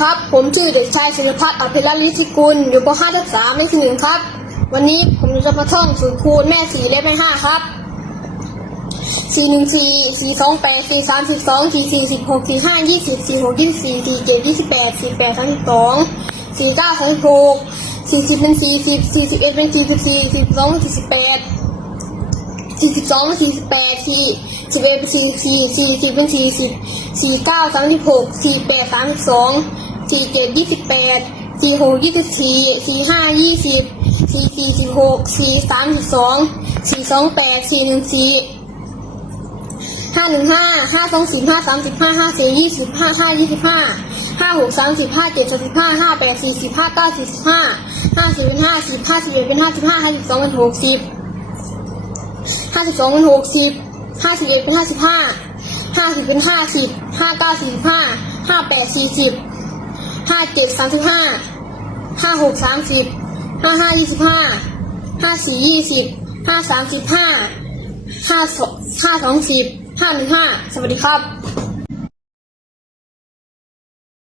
ครับผมชื่อเด็กชายศิลพัฒน์อภิรัลิธิกุลอยู่ป .5 ทับ3ไม่ที่หนึ่งครับ วันนี้ผมจะมาท่องสูตรคูณแม่สี่และแม่ห้าครับสี่หนึ่งสี่สี่สองแปดสี่สามสิบสองสี่สี่สิบหกสี่ห้ายี่สิบสี่หกยี่สิบสี่สี่เจ็ดยี่สิบแปดสี่แปดสามสิบสองสี่เก้าสามสิบหกสี่สิบเป็นสี่สิบสี่สิบเอ็ดเป็นสี่สิบสี่สี่สิบสองสี่สิบแปดสี่สิบสองเป็นสี่สิบแปดสี่สิบเอ็ดเป็นสี่สี่สี่สิบเป็นสี่สิบสี่เก้าสามสิบหกสี่แปดสามสิบสอง สี่เจ็ดยี่สิบแปดสี่หกยี่สิบสี่สี่ห้ายี่สิบสี่สี่สิบหกสี่สามสิบสองสี่สองแปดสี่หนึ่งสี่ห้าหนึ่งห้าห้าสองสี่ห้าสามสิบห้าห้าสี่ยี่สิบห้าห้ายี่สิบห้าห้าหกสามสิบห้าเจ็ดสามสิบห้าห้าแปดสี่สิบห้าเก้าสี่สิบห้าห้าสิบเป็นห้าสิบห้าสิบเอ็ดเป็นห้าสิบห้าห้าสิบสองเป็นหกสิบห้าสิบสองเป็นหกสิบห้าสิบเอ็ดเป็นห้าสิบห้าห้าสิบเป็นห้าสิบห้าเก้าสี่สิบห้าห้าแปดสี่สิบ ห้าเจ็ดสามสิบห้าห้าหกสามสิบห้าห้ายี่สิบห้าห้าสี่ยี่สิบห้าสามสิบห้าห้าสองห้าสองสิบห้าหนึ่งห้าสวัสดีครับ